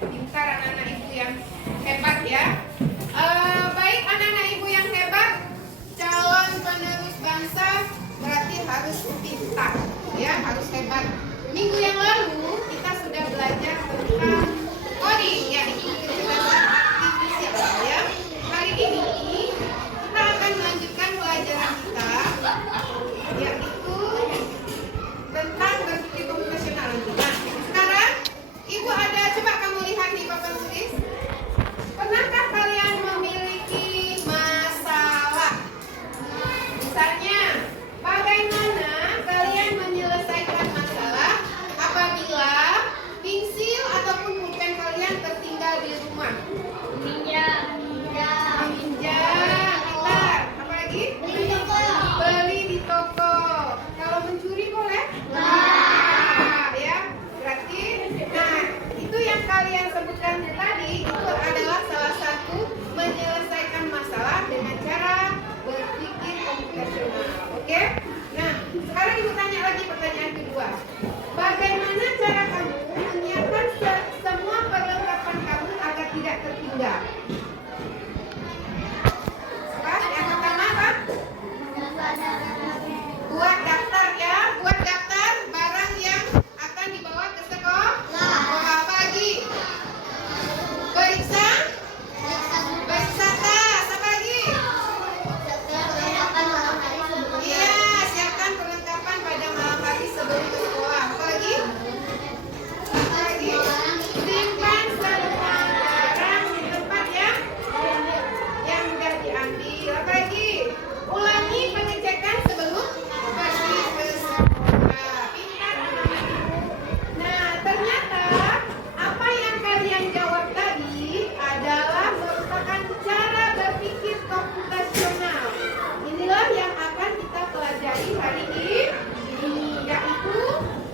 Pintar anak-anak ibu yang hebat ya. Baik anak-anak ibu yang hebat, calon penerus bangsa berarti harus pintar, ya harus hebat. Minggu yang lalu kita sudah belajar tentang coding, yaitu kecerdasan artifisial ya. Hari ini kita akan melanjutkan pelajaran kita, yaitu tentang berpikir komputasional. Nah, sekarang ibu ada, coba kamu lihat di papan tulis. Pernahkah kalian memiliki masalah? Misalnya, bagaimana kalian menyelesaikan masalah apabila pensil ataupun pulpen kalian tertinggal di rumah? Meminjam, gitar, apa lagi? Beli di toko. Kalau mencuri boleh? Ya, berarti, nah itu yang kalian sebutkan tadi itu adalah salah satu menyelesaikan masalah dengan cara berpikir komputasional. Oke? Nah, sekarang ibu tanya lagi pertanyaan kedua. Bagaimana cara kamu menyiapkan semua perlengkapan kamu agar tidak tertinggal? Yang pertama apa? Buat daftar ya, buat daftar barang yang akan dibawa ke sekolah. Apa lagi? Periksa tas, apa lagi? Iya, siapkan perlengkapan pada malam hari sebelum ke sekolah. Apa lagi? Simpan semua barang di tempat yang sudah diambil. Apa lagi? Ulangi pengecekan sebelum pergi ke sekolah. Pintar anak-anakku. Nah, ternyata apa yang kalian jawab tadi adalah merupakan cara berpikir komputasional. Inilah yang akan kita pelajari hari ini, yaitu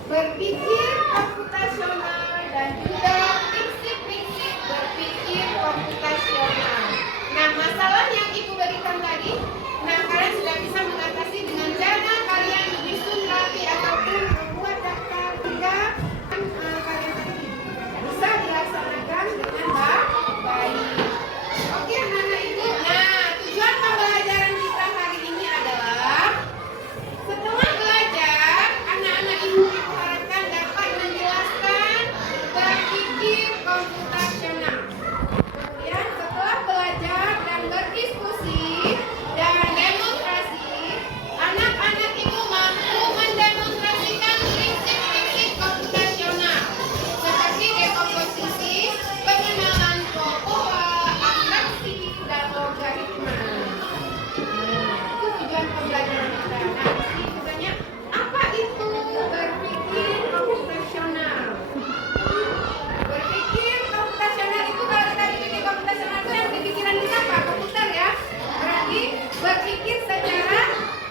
berpikir komputasional dan juga prinsip-prinsip berpikir komputasional. Nah, masalah yang ibu berikan tadi, nah kalian sudah bisa mengatasi dengan cara kalian menyusun rapi ataupun membuat daftar hingga kalian tadi bisa dilaksanakan dengan baik. Oke anak-anak ibu. Nah, tujuan pembelajaran kita hari ini adalah setelah belajar, anak-anak ibu diharapkan dapat menjelaskan berpikir komputasional. Kemudian setelah belajar dan berdiskusi dan demonstrasi, anak-anak ibu mampu mendemonstrasikan prinsip-prinsip komputasional seperti dekomposisi, pengenalan pokok, abstraksi, dan logaritma. Itu tujuan pembelajaran kita. Nah, jadi tujuannya apa itu berpikir komputasional? Berpikir komputasional itu kalau kita berpikir komputasional itu yang di pikiran kita apa? Komputer ya. Berarti berpikir secara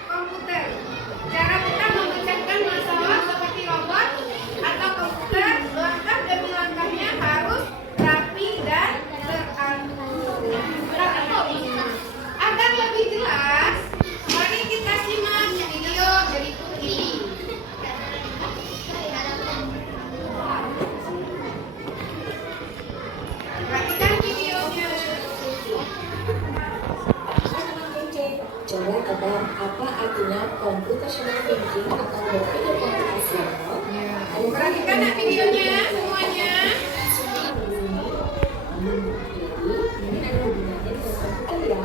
komputer. Cara kita memecahkan masalah seperti robot atau komputer, langkah demi langkahnya harus rapi dan teratur. Agar lebih jelas, mari kita simak video berikut ini. Perhatikan videonya. Coba tebak apa artinya computational thinking atau berpikir komputasional. Perhatikan nak videonya semuanya. Ini ada hubungannya dengan komputer ya?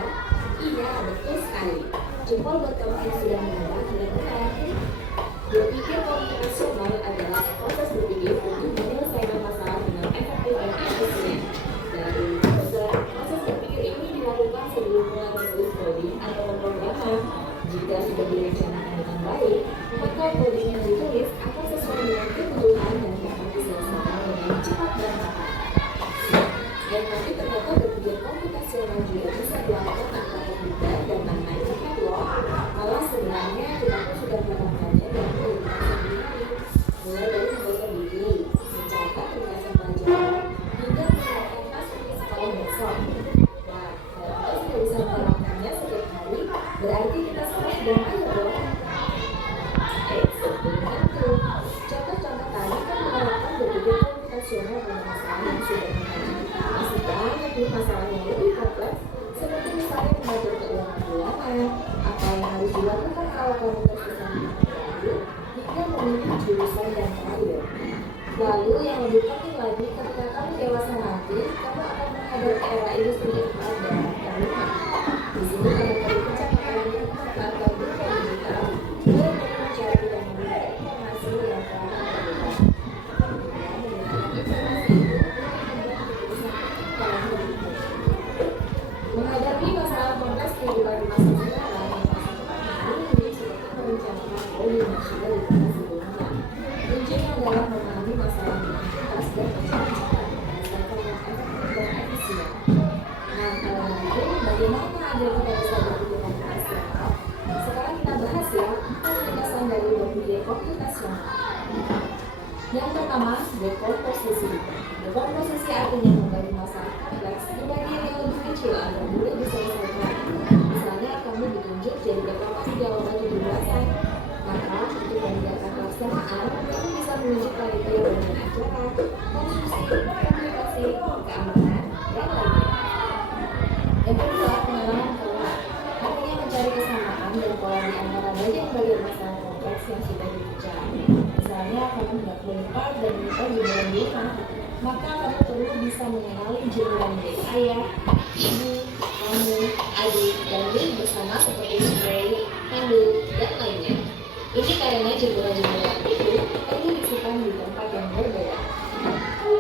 Iya, betul sekali. Jempol buat kamu yang sudah menebak dengan benar. Berpikir komputasional adalah proses berpikir untuk menyelesaikan masalah dengan efektif dan efisien. Dari komputer, proses berpikir ini dilakukan sebelum mulai menulis coding atau pemrograman. Jika sudah direncanakan dengan baik, maka coding yang ditulis akan sesuai dengan kebutuhan dan dapat diselesaikan dengan cepat dan tepat. Dan nanti ternyata berpikir komputasional juga bisa dilakukan tanpa komputer dan tanpa internet loh. Malah sebenarnya kita pun sudah melakukannya dalam kehidupan sehari-hari. Mulai dari membuat sendiri, mencatat ringkasan pelajaran, hingga menyiapkan tas untuk sekolah besok. Nah, kalau kita sudah bisa melakukannya setiap hari, berarti kita semua sudah mahir dong. Sebelum itu, contoh-contoh tadi kan menerapkan berpikir komputasional pada masalah yang sudah desain dan karir. Lalu yang lebih penting lagi, ketika kamu dewasa nanti, kamu akan menghadapi era industri 4 dan 5. Di sini kamu perlu pencapaian yang tepat atau dunia digital, mulai dari mencari dan membuat informasi yang telah terbuka. Menghadapi masalah kompleks kehidupan masa sekarang yang masih ini seperti merencanakan pola nasional di masa sebelumnya. Kuncinya adalah memahami masalah dengan tuntas dan mencari cara menyelesaikan yang efektif dan efisien. Nah, kalau begitu, bagaimana agar kita bisa berpikir komputasional? Sekarang kita bahas ya, penjelasan dari berpikir komputasional. Yang pertama, dekomposisi. Dekomposisi artinya membagi masalah kompleks ke bagian yang lebih kecil agar mudah diselesaikan. Misalnya, kamu ditunjuk jadi deklarasi jawaban 17-an. Maka, untuk memudahkan pelaksanaan, kamu bisa menunjuk panitia dengan acara, konstruksi, komunikasi, keamanan, dan lainnya. Yang kedua, pengalaman pola. Artinya mencari kesamaan dan pola di antara bagian-bagian masalah kompleks yang sudah dibicarakan. Misalnya, kamu hendak melipar dan melipar jumlah rumah, maka kamu perlu bisa mengenali jumlah milik ayah, ibu, kamu, adik, dan milik bersama seperti spray, handuk, dan lainnya. Ini karena jumlah-jumlah itu perlu disimpan di tempat yang berbeda.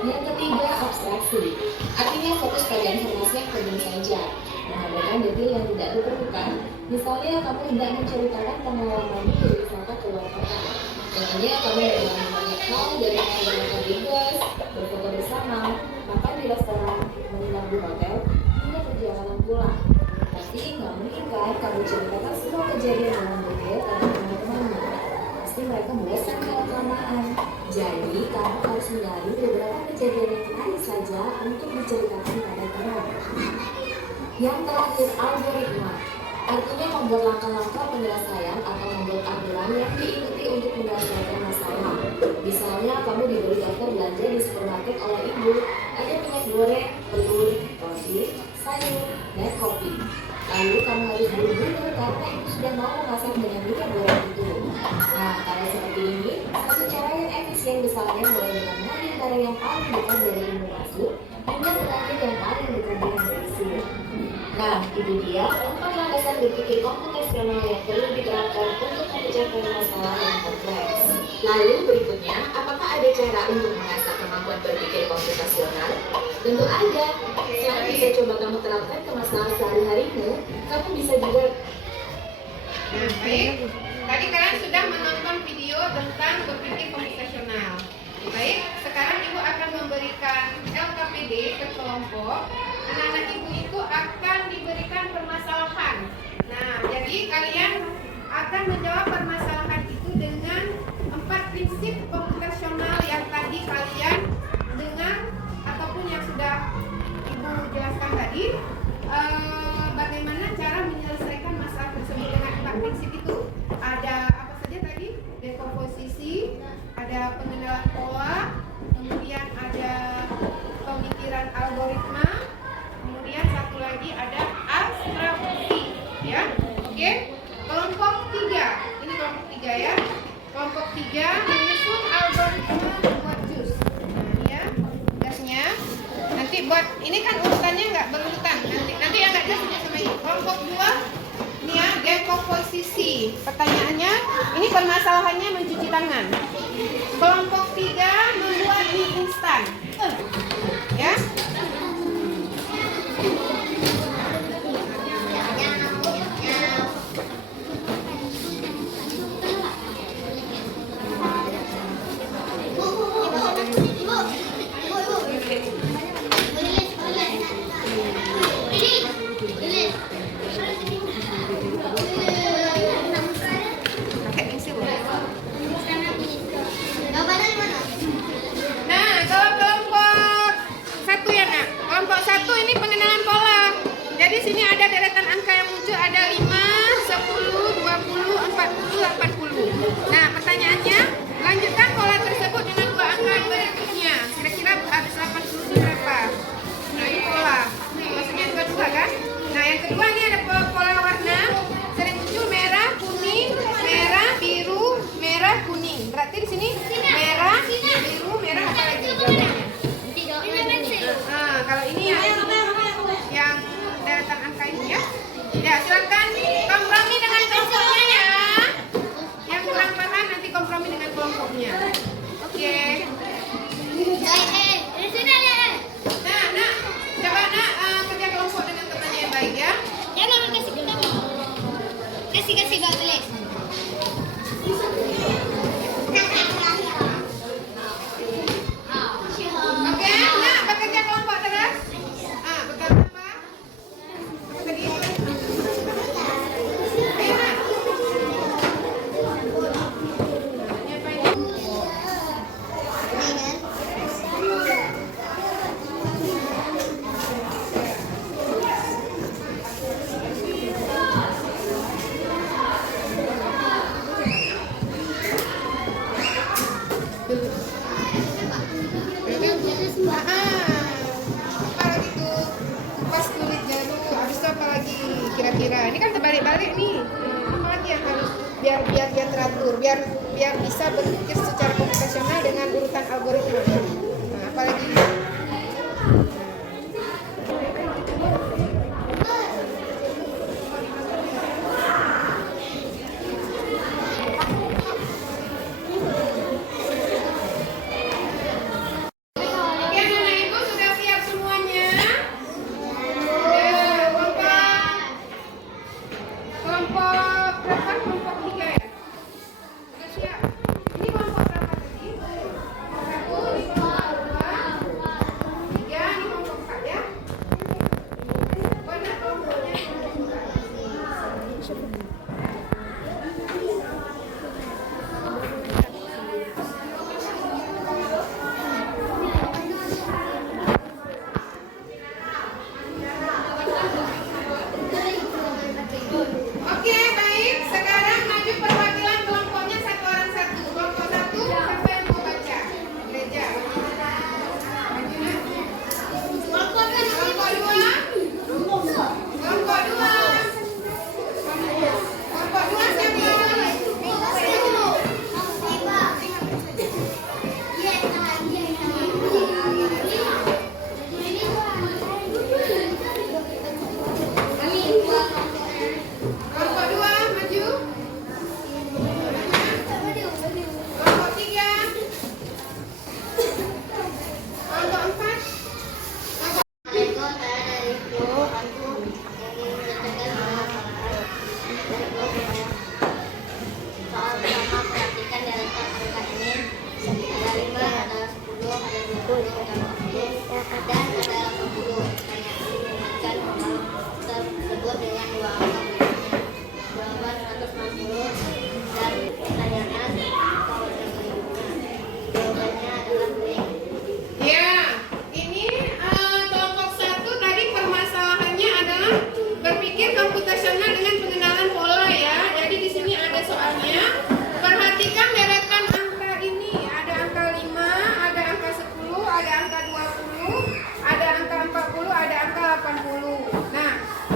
Yang ketiga, abstraksi. Artinya fokus pada informasi yang penting saja, mengabaikan detail yang tidak diperlukan. Misalnya, kamu hendak menceritakan pengalamanmu berwisata ke luar kota. Contohnya, kamu mengalami banyak hal dari menggunakan bebas, berfoto bersama, makan di restoran, menginap di hotel, hingga perjalanan pulang. Tapi nggak mungkin kan kamu ceritakan semua kejadian dengan detail pada teman-temanmu. Pasti mereka bosan kalau kelamaan. Jadi, kamu harus mencari beberapa kejadian yang menarik saja untuk diceritakan pada teman. Yang terakhir, algoritma. Artinya membuat langkah-langkah penyelesaian atau membuat aturan yang diikuti untuk menyelesaikan masalah. Misalnya, kamu diberi daftar belanja di supermarket oleh ibu. Ada minyak goreng, telur, roti, sayur, dan kopi. Lalu kamu harus buru-buru karena ibu sudah mau memasak dengan minyak goreng itu. Nah, kalau seperti ini, satu cara yang efisien misalnya mulai dengan mengambil barang yang paling dekat dari ibu masuk, hingga mengambil yang paling dekat dengan berisi. Nah, itu dia 4 landasan berpikir komputasional yang perlu diterapkan untuk memecahkan masalah yang kompleks. Lalu berikutnya, apakah ada cara untuk mengasah kemampuan berpikir komputasional? Tentu ada. Selain bisa coba kamu terapkan ke masalah sehari-harimu, kamu bisa juga. Nah, baik. Tadi kalian sudah menonton video tentang berpikir komputasional. Baik, sekarang Ibu akan memberikan LKPD ke kelompok. Anak-anak Ibu itu akan diberikan permasalahan. Nah, jadi kalian akan menjawab permasalahan itu dengan 4 prinsip komputasional yang tadi kalian dengar ataupun yang sudah Ibu jelaskan tadi. Bagaimana cara menyelesaikan masalah tersebut dengan 4 prinsip itu? Ada apa saja tadi? Dekomposisi, ada pengenalan pola, kemudian ada pemikiran algoritma, kemudian satu lagi ada abstraksi, ya. Oke. Kelompok 3. Ini kelompok 3 ya. Kelompok 3 menyusun algoritma buat jus. Nah, ya. Tugasnya nanti buat ini kan urutannya nggak berurutan. Nanti yang nggak jelas sama ini. Kelompok 2 ini ya, dekomposisi. Pertanyaannya, ini permasalahannya mencuci tangan. Kelompok 3 membuat mie instan. Ya. Nah, kalau kelompok kalau ini yang deretan angka ini ya. Ya, silakan kompromi dengan kelompoknya ya. Yang kurang paham nanti kompromi dengan kelompoknya. Oke. Nah, coba kerja kelompok dengan temannya yang baik ya. Kasih gak tulis. Oke, nah bekerja kelompok terus. Bekerja apa? Apa tadi? Ayo, Nak. Ini apa ini? Apa gitu kupas kulitnya dulu, habis itu apa lagi kira-kira ini kan terbalik-balik nih. Apa lagi yang harus biar dia teratur, biar bisa berpikir secara komputasional dengan urutan algoritma. Nah, apa lagi? Oke, anak ibu sudah siap semuanya? Kelompok berapa? Kelompok 3 ya? Sudah siap. Ini kelompok berapa tadi? 1, ini kelompok 2, 3, ini kelompok 4 ya? Mana kelompoknya? Oke, baik. Sekarang maju perwakilan kelompoknya satu orang satu. Kelompok 1, siapa yang mau baca? Gereja. Maju, Nak. Kelompok 2. Kelompok 2. Kelompok 2 siapa? Kelompok 2 maju. Kelompok 3. Kelompok 4. Soal pertama, perhatikan deretan angka ini. Ada 5, ada 10, ada 20, ada 40, dan ada 80. Perhatikan hal tersebut dengan dua angka berikutnya. Jawaban 160 dan pertanyaan atau selanjutnya. Jawabannya adalah B. Ya, ini kelompok 1 tadi permasalahannya adalah berpikir komputasional dengan pengenalan pola ya. Jadi di sini ada soalnya. Perhatikan deretan angka ini. Ada angka 5, ada angka 10, ada angka 20, ada angka 40, ada angka 80. Nah,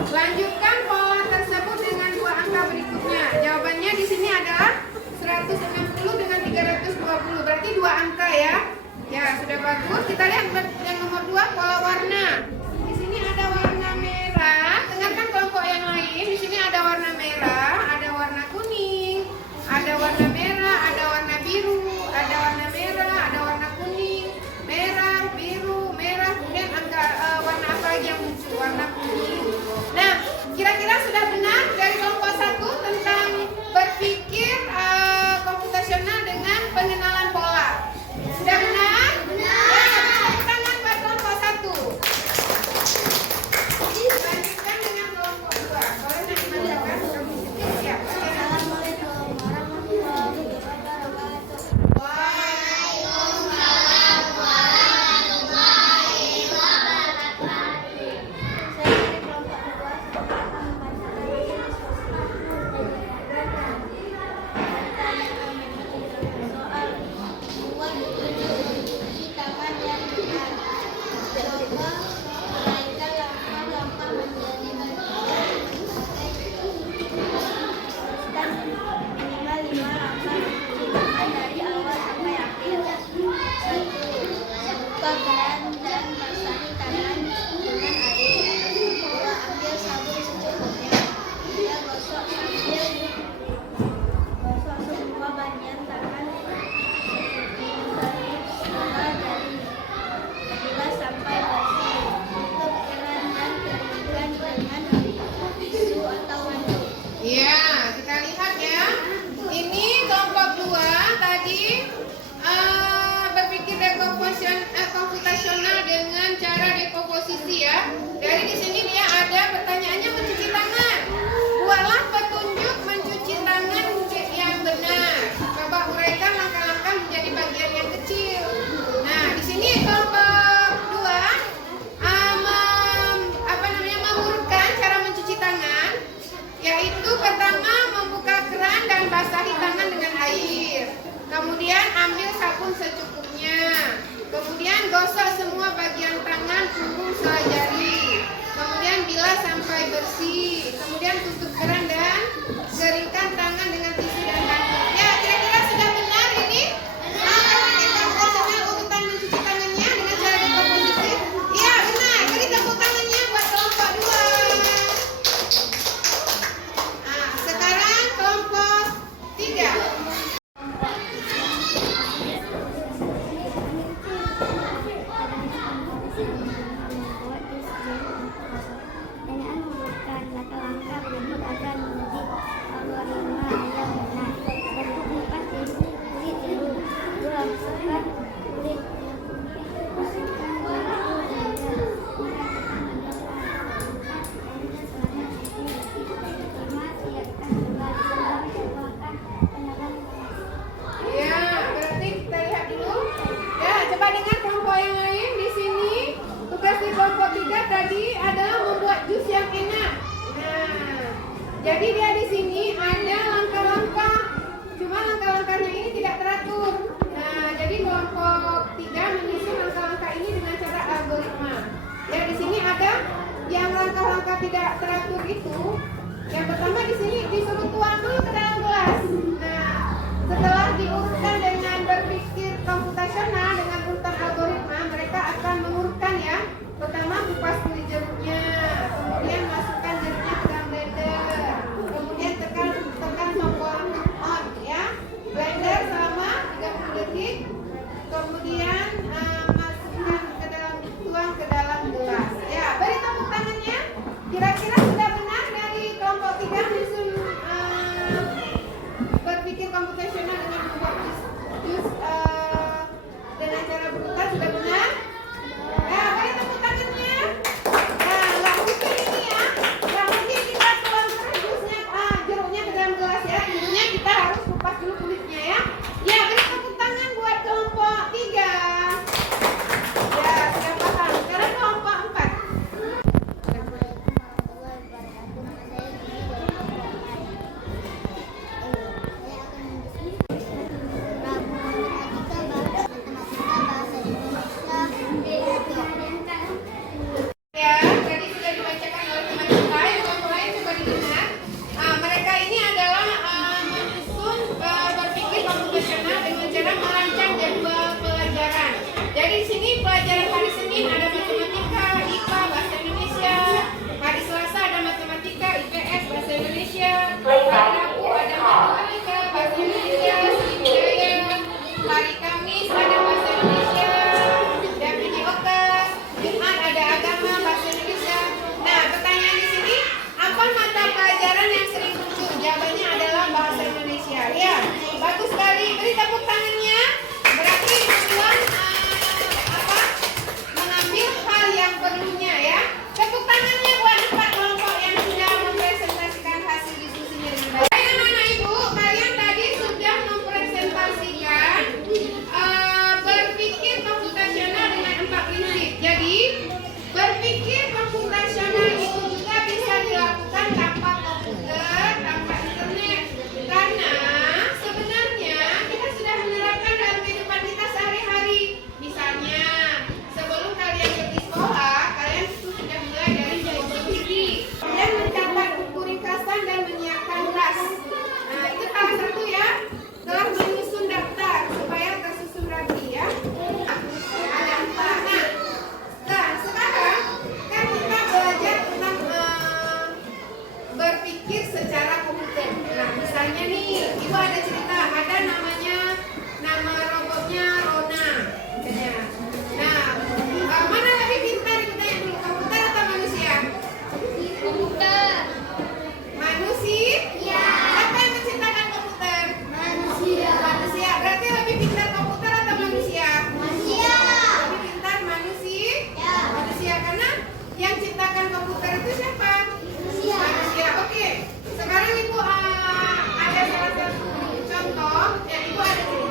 lanjutkan pola tersebut dengan dua angka berikutnya. Jawabannya di sini adalah 160 dengan 320. Berarti dua angka ya. Ya, sudah bagus. Kita lihat yang nomor 2, pola warna. Di sini ada warna merah. Dengarkan kelompok yang lain. Di sini ada warna merah, ada warna kuning, ada warna merah, ada warna biru, ada warna merah, ada warna kuning, merah, biru, merah. Kemudian angka warna apa lagi yang muncul? Warna kuning. Nah, kira-kira sudah benar dari kelompok 1 tentang berpikir komputasional dengan pengenalan pola. Sudah benar? Ya, tepuk tangan buat kelompok 1. kelompok 3 tadi adalah membuat jus yang enak. Nah, jadi dia di sini ada langkah-langkah. Cuma langkah-langkahnya ini tidak teratur. Nah, jadi kelompok 3 menyusun langkah-langkah ini dengan cara algoritma. Ya, di sini ada yang langkah-langkah tidak teratur itu. Yang pertama di sini disuruh tuang dulu ke dalam gelas. Nah, setelah diurutkan dengan berpikir komputasional dengan urutan algoritma, mereka akan mengurutkan ya. Pertama kupas kulit jeruknya, kemudian masukkan jeruknya ke dalam blender, kemudian tekan tombol on ya, blender selama 30 detik, kemudian masukkan ke dalam, tuang ke dalam gelas. Ya, beri tepuk tangannya. Kira-kira sudah benar dari kelompok 3 menyusun berpikir komputasional dengan membuat jus dengan cara berurutan, sudah benar? Nah, beri tepuk tangannya. Nah, nggak mungkin ini ya, nggak mungkin kita tuangkan jusnya, jeruknya ke dalam gelas ya. Intinya kita harus kupas dulu kulitnya ya. Ya, beri tepuk tangan buat kelompok 3. Ya, sudah paham. Sekarang kelompok 4. Ya, tadi sudah dibacakan oleh teman kita. Yang kelompok lain coba didengar. Mereka ini adalah menyusun berpikir komputasional dengan cara merancang jadwal pelajaran. Jadi di sini pelajaran hari Senin ada matematika, IPA, bahasa Indonesia. Hari Selasa ada matematika, IPS, bahasa Indonesia. Hari Rabu ada matematika, bahasa Indonesia, seni budaya. Hari Kamis ada bahasa Indonesia dan PJOK. Jumat ada agama, bahasa Indonesia. Nah, pertanyaan di sini, apa mata pelajaran yang sering muncul? Jawabannya adalah bahasa Indonesia. Ya, bagus sekali. Beri tepuk tangannya. Berarti tujuan mengambil hal yang perlunya ya. Tepuk tangannya buat 4 kelompok yang sudah mempresentasikan hasil diskusinya dengan baik. Baik, anak-anak ibu, kalian tadi sudah mempresentasikan berpikir komputasional dengan 4 prinsip. Jadi, berpikir komputasional itu juga bisa dilakukan tanpa komputer, tanpa internet. Karena sebenarnya kita sudah menerapkan dalam kehidupan kita sehari-hari. Misalnya, sebelum kalian pergi sekolah, kalian sudah mulai dari belajar diri. Kemudian mencatat buku ringkasan dan menyiapkan tas. Nah, itu salah satu ya. Telah menyusun daftar supaya tersusun rapi ya. Ada 4. Nah, sekarang kan kita belajar tentang berpikir secara komputer. Nah, misalnya nih, ibu ada cerita, ada nama robotnya Rona. Nah, mana lebih pintar? Ibu tanya dulu, komputer atau manusia? Komputer. Manusia? Ya. Siapa yang menciptakan komputer? Manusia. Manusia. Berarti lebih pintar komputer atau manusia? Manusia. Lebih pintar manusia? Ya. Manusia, karena yang ciptakan komputer itu siapa? Manusia. Manusia. Oke. Sekarang ibu ada salah satu contoh. Ya, ibu ada cerita.